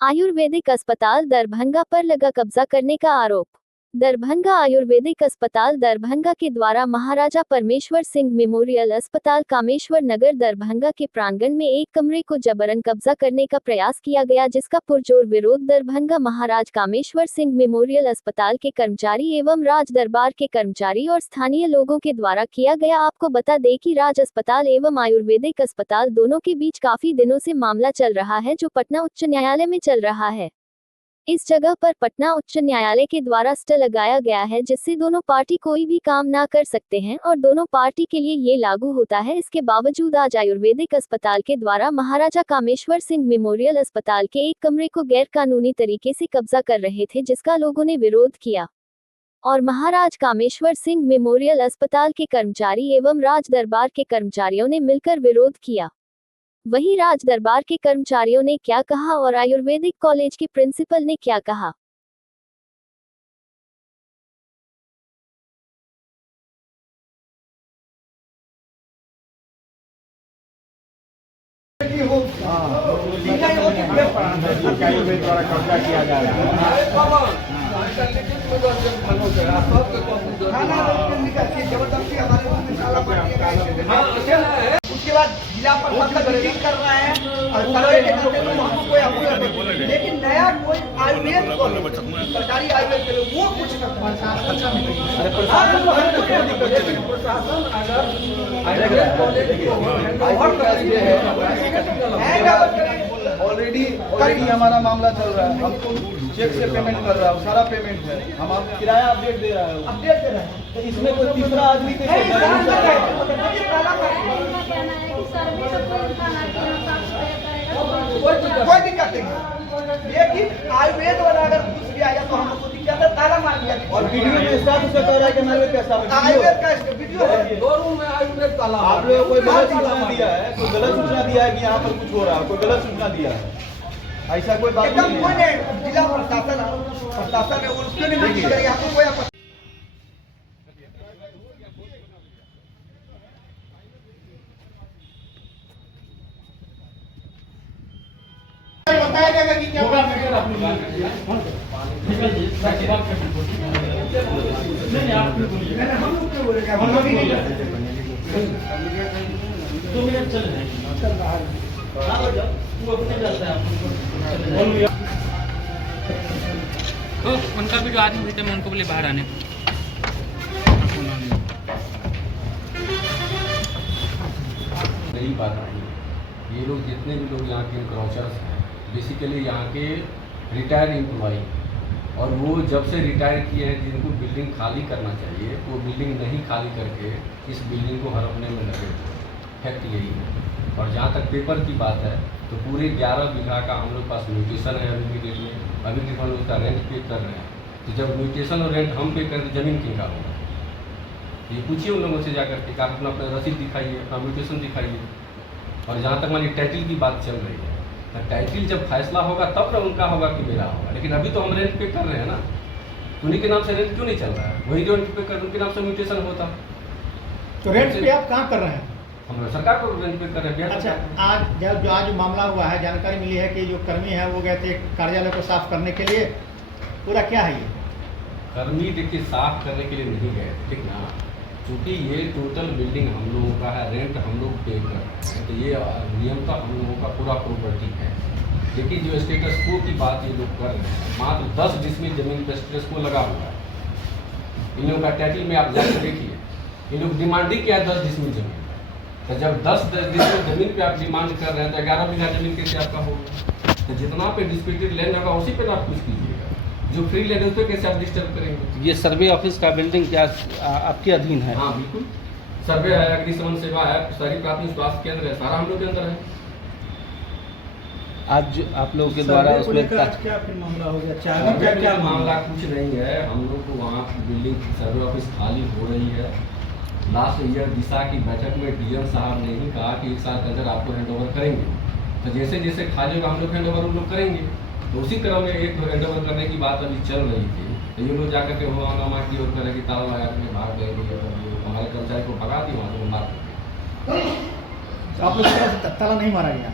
आयुर्वेदिक अस्पताल दरभंगा पर लगा कब्जा करने का आरोप। दरभंगा आयुर्वेदिक अस्पताल दरभंगा के द्वारा महाराजा परमेश्वर सिंह मेमोरियल अस्पताल कामेश्वर नगर दरभंगा के प्रांगण में एक कमरे को जबरन कब्जा करने का प्रयास किया गया, जिसका पुरजोर विरोध दरभंगा महाराज कामेश्वर सिंह मेमोरियल अस्पताल के कर्मचारी एवं राज दरबार के कर्मचारी और स्थानीय लोगों के द्वारा किया गया। आपको बता दें कि राज अस्पताल एवं आयुर्वेदिक अस्पताल दोनों के बीच काफी दिनों से मामला चल रहा है, जो पटना उच्च न्यायालय में चल रहा है। इस जगह पर पटना उच्च न्यायालय के द्वारा स्टे लगाया गया है, जिससे दोनों पार्टी कोई भी काम ना कर सकते हैं और दोनों पार्टी के लिए ये लागू होता है। इसके बावजूद आज आयुर्वेदिक अस्पताल के द्वारा महाराजा कामेश्वर सिंह मेमोरियल अस्पताल के एक कमरे को गैर कानूनी तरीके से कब्जा कर रहे थे, जिसका लोगों ने विरोध किया और महाराज कामेश्वर सिंह मेमोरियल अस्पताल के कर्मचारी एवं राज दरबार के कर्मचारियों ने मिलकर विरोध किया। वहीं राज दरबार के कर्मचारियों ने क्या कहा और आयुर्वेदिक कॉलेज के प्रिंसिपल ने क्या कहा। आयुर्वेद द्वारा कब्जा किया जा रहा है। उसके बाद जिला प्रशासन मीटिंग कर रहा है और सर्वे के करते हुए हमको कोई अप्रूव, लेकिन नया कोई आयुर्वेद सरकारी आयुर्वेद के लोग वो कुछ प्रशासन अगर ऑलरेडी हमारा मामला चल रहा है, हमको चेक से पेमेंट कर रहा है, सारा पेमेंट है, हम आपको किराया अपडेट दे रहे हैं, तो इसमें कोई तीसरा आदमी कोई दिक्कत नहीं, लेकिन आयुर्वेद वाला अगर घुस गया या तो हमको दिक्कत है, ताला मार दिया। और वीडियो में स्टाफ से कह रहा है कि आयुर्वेद कैसा आयुर्वेद का वीडियो है, दो रूम में आयुर्वेद ताला। आप लोगों को कोई गलत सूचना दिया है, कोई गलत सूचना दिया है कि यहाँ पर कुछ हो रहा है, कोई गलत सूचना दिया है, ऐसा कोई बात एकदम कोई नहीं। जिला प्रशासन है उसके लिए मीटिंग करेगी, हमको कोई आपत्ति बताया जाएगा कि क्या होगा। हम लोग क्यों बोलेंगे, हम लोग ही नहीं करते। 2 मिनट चल रहे हैं, चल रहा है, वो अपने जाता है। तो उनका भी जो आदमी भी थे, मैं उनको बोले बाहर आने को। नई बात नहीं है, ये लोग जितने भी लोग यहाँ के क्रॉचर्स हैं, बेसिकली यहाँ के रिटायर्ड एम्प्लॉई, और वो जब से रिटायर किए हैं, जिनको बिल्डिंग खाली करना चाहिए वो बिल्डिंग नहीं खाली करके इस बिल्डिंग को हड़पने में लगे थे। फैक्ट यही है। और जहाँ तक पेपर की बात है, तो पूरे 11 बीघा का हम लोग पास म्यूटेशन है अभी की डेट में, अभी के हम उसका रेंट पे कर रहे हैं। तो जब म्यूटेशन और रेंट हम पे करें तो ज़मीन किन का होगा, ये पूछिए उन लोगों से जाकर के, आप अपना रसीद दिखाइए, अपना म्यूटेशन दिखाइए। और जहाँ तक हमारी टाइटल की बात चल रही है, तो टाइटल जब फैसला होगा तब ना उनका होगा कि मेरा होगा, लेकिन अभी तो हम रेंट पे कर रहे हैं ना, उन्हीं के नाम से रेंट क्यों नहीं चल रहा है? वही रेंट पे कर उनके नाम से म्यूटेशन होता। तो रेंट पे आप कहाँ कर रहे हैं? हम सरकार को रेंट पे कर रहे हैं। अच्छा, आज मामला हुआ है, जानकारी मिली है कि जो कर्मी है वो गए थे कार्यालय को साफ करने के लिए, पूरा क्या है ये? कर्मी देखिए साफ करने के लिए नहीं गए, ठीक ना, क्योंकि ये टोटल बिल्डिंग हम लोगों का है, रेंट हम लोग पे कर रहे हैं, तो ये नियम का हम लोगों का पूरा प्रॉपर्टी है। लेकिन जो स्टेटस को की बात ये लोग कर रहे हैं, मात्र 10 डिसमिल जमीन पर स्टेटस को लगा हुआ है। इन लोगों का टाइटल में आप जाकर देखिए, इन लोग डिमांड ही किया है 10 डिसमिल जमीन। तो जब 10 डिसमिल जमीन पे आप डिमांड कर रहे हैं, तो 11 बीघा जमीन कैसे आपका होगा? तो जितना पे डिस्प्यूटेड लैंड होगा उसी पर आप कुछ कीजिएगा, जो फ्री लैंड है उस पर कैसे आप डिस्टर्ब करेंगे? ये सर्वे ऑफिस का बिल्डिंग क्या आपके अधीन है? हाँ बिल्कुल, सर्वे है, अग्निशमन सेवा है, शहरी प्राथमिक स्वास्थ्य केंद्र है, सारा हम लोग के अंदर है। आज आप लोगों के द्वारा उसमें क्या फिर मामला हो गया? क्या मामला कुछ नहीं है, हम लोग को वहाँ बिल्डिंग सर्वे ऑफिस खाली हो रही है। लास्ट ईयर दिशा की बैठक में डीएम साहब ने ही कहा कि 1 साल के अंदर आपको हैंड ओवर करेंगे, तो जैसे जैसे खाली होगा हम लोग हैंड ओवर उन लोग करेंगे। तो उसी क्रम में एक हैंड ओवर करने की बात अभी चल रही थी, तो ये लोग जाकर के हुआ की ओर करें कि ताला लगा के भाग गए, हमारे कर्मचारी को भगा दी वहाँ से मार करके। तो आप लोग की तरफ से ताला नहीं मारा गया?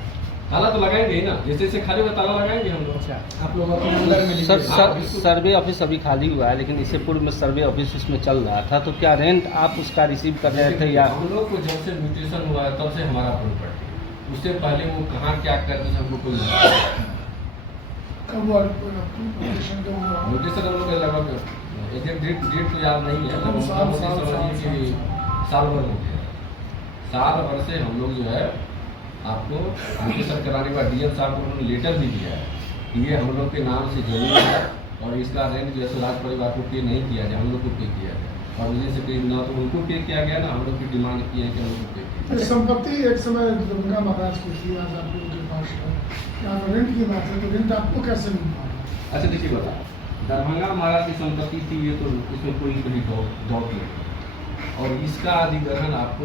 ताला तो लगाएंगे ही ना, जैसे जैसे खाली हुआ ताला लगाएंगे हम लोग। आप लोग अपने अंदर में सर लीजिए। सर्वे ऑफिस अभी खाली हुआ है, लेकिन इससे पूर्व में सर्वे ऑफिस इसमें चल रहा था, तो क्या रेंट आप उसका रिसीव कर रहे थे या? हम लोग को जब से म्यूटेशन हुआ है तब से हमारा प्रॉपर्टी, उससे पहले वो कहाँ क्या करते थे हमको कोई म्यूटेशन हम लोग लगभग एग्जैक्ट डेट तो याद नहीं है, लगभग साल भर हो गया। साल भर से हम लोग जो है आपको म्यूटेशन कराने के बाद डीएम साहब को उन्होंने लेटर भी दिया है कि ये हम लोग के नाम से जमीन है और इसका रेंट जो है राज परिवार को पे नहीं किया जाए, हम लोग को पे किया जाए। और मुझे से पे ना तो उनको पे किया गया ना हम लोग की डिमांड की है कि हम लोग को पे किया जाए। संपत्ति एक समय दरभंगा महाराज की थी, आज आप लोगों के पास है। यहाँ रेंट की बात है, तो रेंट आपको कैसे मिल पा रहा है? अच्छा देखिए बता, दरभंगा महाराज की संपत्ति थी ये तो इसमें कोई डाउट नहीं, और इसका अधिग्रहण आपको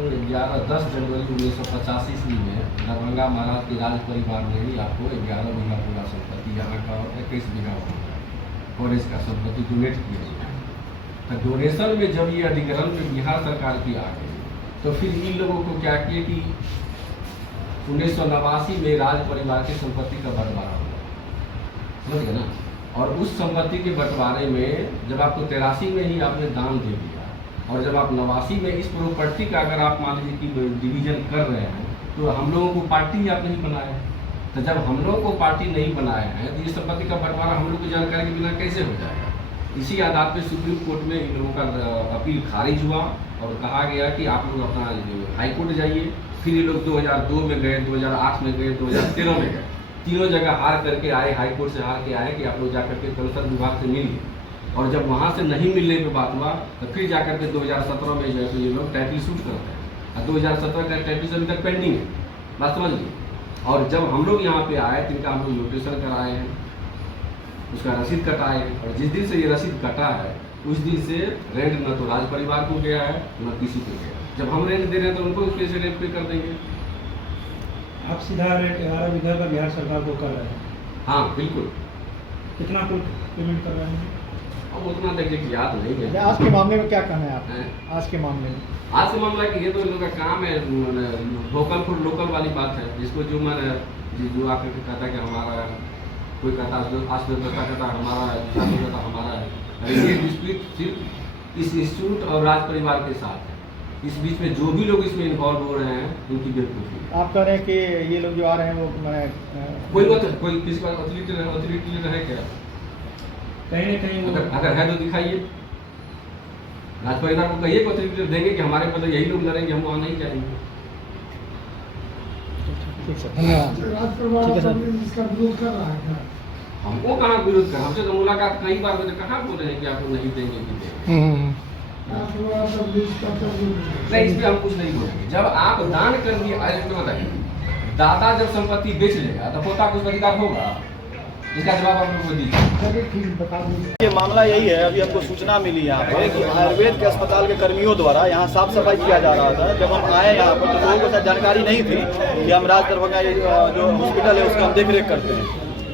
10 जनवरी 1985 ईस्वी में दरभंगा महाराज के राज परिवार ने ही आपको 11 बीघा पूरा संपत्ति यहाँ का 21 बीघा फॉरेस्ट का संपत्ति डोनेट किया गया। तो डोनेशन में जब ये अधिग्रहण में बिहार सरकार की आ गई तो फिर इन लोगों को क्या किए कि 1989 में राज परिवार की संपत्ति का बंटवारा हुआ, समझ गए ना। और उस संपत्ति के बंटवारे में जब आपको 83 में ही आपने दान दे दिया और जब आप 89 में इस प्रॉपर्टी का अगर आप मान लीजिए कि डिवीजन कर रहे हैं तो हम लोगों को पार्टी आप नहीं बनाए। तो जब हम लोगों को पार्टी नहीं बनाए हैं तो ये संपत्ति का बंटवारा हम लोग की जानकारी के बिना कैसे हो जाएगा। इसी आधार पर सुप्रीम कोर्ट में इन लोगों का अपील खारिज हुआ और कहा गया कि आप लोग अपना हाई कोर्ट जाइए। फिर ये लोग 2002 में गए, 2008 में गए, 2013 में गए, तीनों जगह हार करके आए, हाई कोर्ट से हार के आए कि आप लोग जाकर के कल्चर विभाग से मिलिए। और जब वहाँ से नहीं मिलने की बात हुआ तो फिर जाकर के 2017 में जो है तो ये लोग टाइटल शूट करते हैं और 2017 का टाइटल अभी तक पेंडिंग है, बात समझ लीजिए। और जब हम लोग यहाँ पे आए तो इनका हम लोग नोटिशन कराए हैं, उसका रसीद कटाए हैं, और जिस दिन से ये रसीद कटा है उस दिन से रेंट न तो राज परिवार को गया है न किसी को गया। जब हम रेंट दे रहे हैं तो उनको कैसे रेंट पे कर देंगे। आप सीधा रेट 11 बीघा का बिहार सरकार को कर रहे हैं? हाँ बिल्कुल। कितना कुल पेमेंट कर रहे हैं? अब उतना तक याद नहीं है। आज के मामले में क्या कहना है आप? आज के मामले में कि ये तो इन लोगों का काम है, वोकल फॉर लोकल वाली बात है। जिसको जो मैंने जो आकर के कहता है कि हमारा कोई कहता अर्थव्यवस्था कहता हमारा है। ये डिस्प्यूट सिर्फ इस इंस्टीट्यूट और राज परिवार के साथ है। इस बीच में जो भी लोग इसमें इन्वॉल्व हो रहे हैं उनकी बेवकूफ़ी है। आप कह रहे हैं कि ये लोग जो आ रहे हैं वो कोई किसी का ऑथोरिटी रहे क्या? कहीं ना कहीं अगर है तो दिखाइए। राज परिवार को कहिए ऑथोरिटी देंगे कि हमारे मतलब यही लोग लड़ेंगे, हम वहाँ नहीं जाएंगे। ठीक है, धन्यवाद। राज परिवार इसका विरोध कर रहा है क्या? हमको कहाँ विरोध कर, हमसे तो मुलाकात कई बार हुई, कहाँ बोल रहे हैं कि आपको नहीं देंगे कि देंगे। राज परिवार का नहीं, इसमें हम कुछ नहीं बोलेंगे। जब आप दान कर दिए, तो बताइए, दादा जब संपत्ति बेच लेगा तो पोता कुछ अधिकार होगा? इसका जवाब आप लोगों को दीजिए। ये मामला यही है, अभी हमको सूचना मिली यहाँ पे कि आयुर्वेद के अस्पताल के कर्मियों द्वारा यहाँ साफ सफाई किया जा रहा था। जब हम आए यहाँ पर तो लोगों को शायद जानकारी नहीं थी कि हम राज दरभंगा जो हॉस्पिटल है उसका हम देख रेख करते हैं।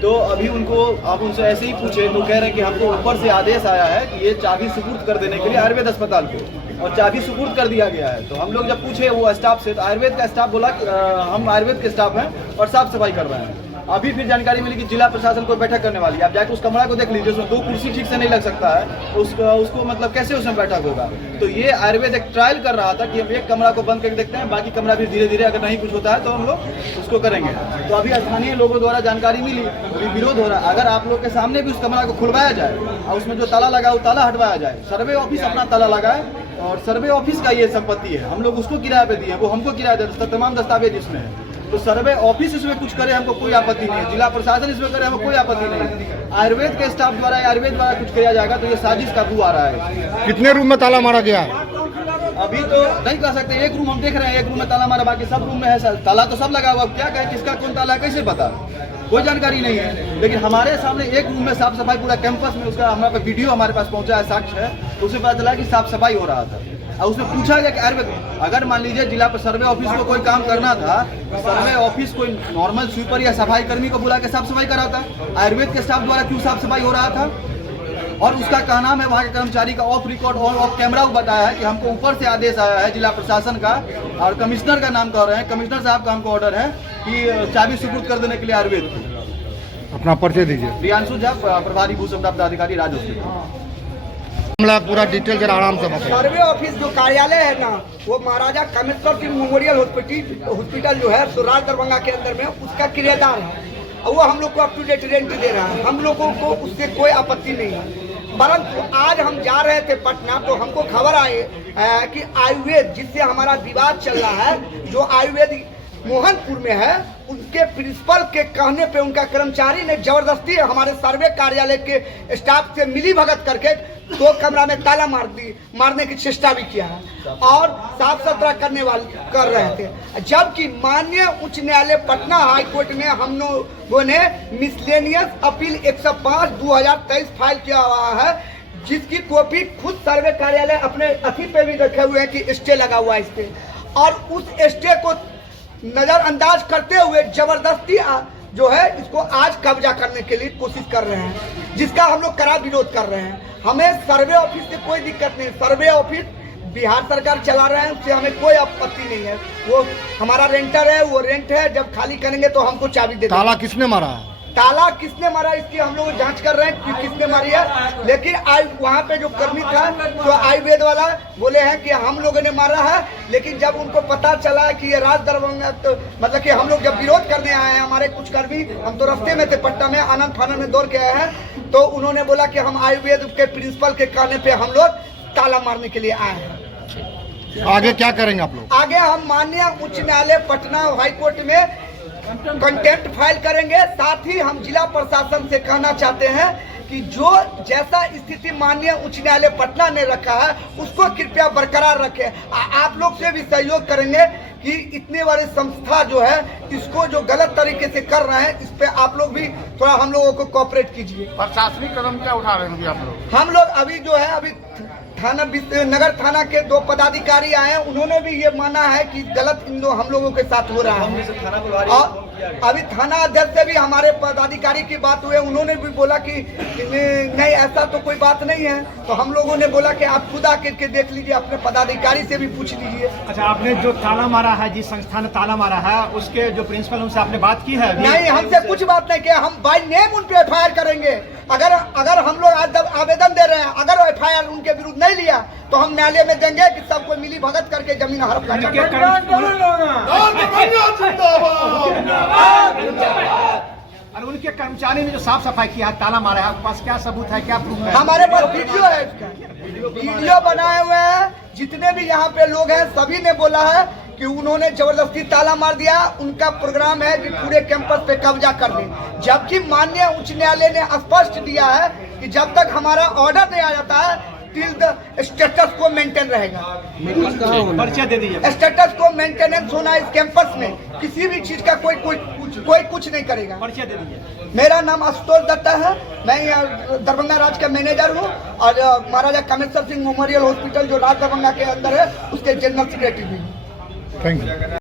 तो अभी उनको आप उनसे ऐसे ही पूछे तो कह रहे हैं कि हमको ऊपर से आदेश आया है कि ये चाबी सुपुर्द कर देने के लिए आयुर्वेद अस्पताल को, और चाबी सुपुर्द कर दिया गया है। तो हम लोग जब पूछे वो स्टाफ से तो आयुर्वेद का स्टाफ बोला कि हम आयुर्वेद के स्टाफ हैं और साफ सफाई कर रहे हैं। अभी फिर जानकारी मिली कि जिला प्रशासन को बैठक करने वाली है। आप जाकर उस कमरा को देख लीजिए, उसमें 2 कुर्सी ठीक से नहीं लग सकता है, उसको मतलब कैसे उसमें बैठक होगा। तो ये आयुर्वेद एक ट्रायल कर रहा था कि हम एक कमरा को बंद करके देखते हैं, बाकी कमरा भी धीरे धीरे अगर नहीं कुछ होता है तो हम लोग उसको करेंगे। तो अभी स्थानीय लोगों द्वारा जानकारी मिली, अभी विरोध हो रहा है। अगर आप लोग के सामने भी उस कमरा को खुलवाया जाए और उसमें जो ताला लगा वो ताला हटवाया जाए, सर्वे ऑफिस अपना ताला लगाए और सर्वे ऑफिस का ये संपत्ति है, हम लोग उसको किराए पे दिए, वो हमको किराया दे, तमाम दस्तावेज इसमें है। तो सर्वे ऑफिस इसमें कुछ करे हमको कोई आपत्ति नहीं है, जिला प्रशासन इसमें करे हमको कोई आपत्ति नहीं है। आयुर्वेद के स्टाफ द्वारा आयुर्वेद द्वारा कुछ किया जाएगा तो ये साजिश का बू आ रहा है। कितने रूम में ताला मारा गया है? अभी तो नहीं कह सकते, एक रूम हम देख रहे हैं, एक रूम में ताला मारा, बाकी सब रूम में है ताला तो सब लगा हुआ। क्या कहे किसका कौन ताला है कैसे पता, कोई जानकारी नहीं है। लेकिन हमारे सामने एक रूम में साफ सफाई पूरा कैंपस में, उसका हमारे वीडियो हमारे पास पहुंचा है, साक्ष्य है, तो उसे पता चला कि साफ सफाई हो रहा था। और उसमें पूछा गया कि आयुर्वेद, अगर मान लीजिए जिला पर सर्वे ऑफिस को कोई काम करना था, सर्वे ऑफिस कोई नॉर्मल स्वीपर या सफाई कर्मी को बुला के साफ सफाई कराता, आयुर्वेद के स्टाफ द्वारा क्यों साफ सफाई हो रहा था? और उसका कहना है वहाँ के कर्मचारी का ऑफ रिकॉर्ड और ऑफ कैमरा बताया है कि हमको ऊपर से आदेश आया है जिला प्रशासन का और कमिश्नर का नाम कह रहे हैं, कमिश्नर साहब का हमको ऑर्डर है कि चाबी सुपुर्द कर देने के लिए आयुर्वेद को। अपना परिचय दीजिए। प्रियांशु झा, प्रभारी भू सुविधा पदाधिकारी, राज्य हॉस्पिटल। मामला पूरा डिटेल जरा आराम से बताइए। सर्वे ऑफिस जो कार्यालय है ना, वो महाराजा कामेश्वर सिंह मेमोरियल हॉस्पिटल जो है तो राज दरभंगा के अंदर में उसका किराएदार है, और वो हम लोग को अप टू डेट रेंट दे रहा है। हम लोगों को उससे कोई आपत्ति नहीं है। परंतु आज हम जा रहे थे पटना, तो हमको खबर आई कि आयुर्वेद जिससे हमारा विवाद चल रहा है, जो आयुर्वेद मोहनपुर में है, उनके प्रिंसिपल के कहने पे उनका कर्मचारी ने जबरदस्ती हमारे सर्वे कार्यालय के स्टाफ से मिली भगत करके 2 कमरा में ताला मारने की चेष्टा भी किया है और साफ सुथरा कर रहे थे। जबकि माननीय उच्च न्यायालय पटना हाई कोर्ट में हम लोगों ने मिसलेनियस अपील 105/2023 फाइल किया हुआ है, जिसकी कॉपी खुद सर्वे कार्यालय अपने अथी पे भी रखे हुए हैं कि स्टे लगा हुआ है इस पे, और उस स्टे को नजरअंदाज करते हुए जबरदस्ती जो है इसको आज कब्जा करने के लिए कोशिश कर रहे हैं, जिसका हम लोग कड़ा विरोध कर रहे हैं। हमें सर्वे ऑफिस से कोई दिक्कत नहीं, सर्वे ऑफिस बिहार सरकार चला रहे हैं, उससे हमें कोई आपत्ति नहीं है। वो हमारा रेंटर है, वो रेंट है, जब खाली करेंगे तो हमको चाबी दे। ताला किसने मारा? ताला किसने मारा इसकी हम लोग जांच कर रहे हैं कि किसने मारी है, लेकिन वहाँ पे जो कर्मी था तो आयुर्वेद वाला बोले हैं कि हम लोगों ने मारा है। लेकिन जब उनको पता चला कि ये राज दरभंगा, तो मतलब कि हम लोग जब विरोध करने आए हैं, हमारे कुछ कर्मी, हम तो रास्ते में थे पटना में, आनंद फानंद में दौड़ के आए हैं, तो उन्होंने बोला कि हम आयुर्वेद के प्रिंसिपल के कहने पे हम लोग ताला मारने के लिए आए हैं। आगे क्या करेंगे आप लोग? आगे हम माननीय उच्च न्यायालय पटना हाई कोर्ट में कंटेम्प्ट फाइल करेंगे। साथ ही हम जिला प्रशासन से कहना चाहते हैं कि जो जैसा स्थिति माननीय उच्च न्यायालय पटना ने रखा है उसको कृपया बरकरार रखें। आप लोग से भी सहयोग करेंगे कि इतने बड़े संस्था जो है इसको जो गलत तरीके से कर रहे हैं, इस पे आप लोग भी थोड़ा हम लोगों को कोऑपरेट कीजिए। प्रशासनिक कदम क्या उठा रहे हैं आप लोग? हम लोग अभी जो है अभी थाना नगर थाना के 2 पदाधिकारी आए हैं, उन्होंने भी ये माना है कि गलत हम लोगों के साथ हो रहा है। और अभी थाना अध्यक्ष से भी हमारे पदाधिकारी की बात हुई, उन्होंने भी बोला कि नहीं ऐसा तो कोई बात नहीं है। तो हम लोगों ने बोला कि आप खुद आकर के देख लीजिए, अपने पदाधिकारी से भी पूछ लीजिए। अच्छा, आपने जो ताला मारा है, जिस संस्था ने ताला मारा है, उसके जो प्रिंसिपल उनसे आपने बात की है? नहीं, हमसे कुछ बात नहीं किया। हम बाय नेम उन पे FIR करेंगे। अगर हम लोग आज आवेदन दे रहे हैं, अगर FIR उनके विरुद्ध नहीं लिया तो हम न्यायालय में देंगे कि सबको मिली भगत करके जमीन हड़प और उनके कर्मचारी ने जो साफ सफाई किया, ताला मारा है, आपके पास क्या सबूत है, क्या प्रूफ है? हमारे पास वीडियो है, वीडियो बनाए हुए हैं। जितने भी यहाँ पे लोग हैं सभी ने बोला है कि उन्होंने जबरदस्ती ताला मार दिया। उनका प्रोग्राम है कि पूरे कैंपस पे कब्जा कर ले, जबकि माननीय उच्च न्यायालय ने स्पष्ट दिया है कि जब तक हमारा ऑर्डर नहीं आ जाता है टिल द स्टेटस को मेंटेन रहेगा। परिचय दे दीजिए। स्टेटस को मेंटेनेंस होना इस कैंपस में, किसी भी चीज का कोई कुछ नहीं करेगा। परिचय दे दीजिए। मेरा नाम आशुतोष दत्ता है, मैं यहाँ दरभंगा राज का मैनेजर हूँ और महाराजा कामेश्वर सिंह मेमोरियल हॉस्पिटल जो राज दरभंगा के अंदर है उसके जनरल सेक्रेटरी भी हूँ। Thank you.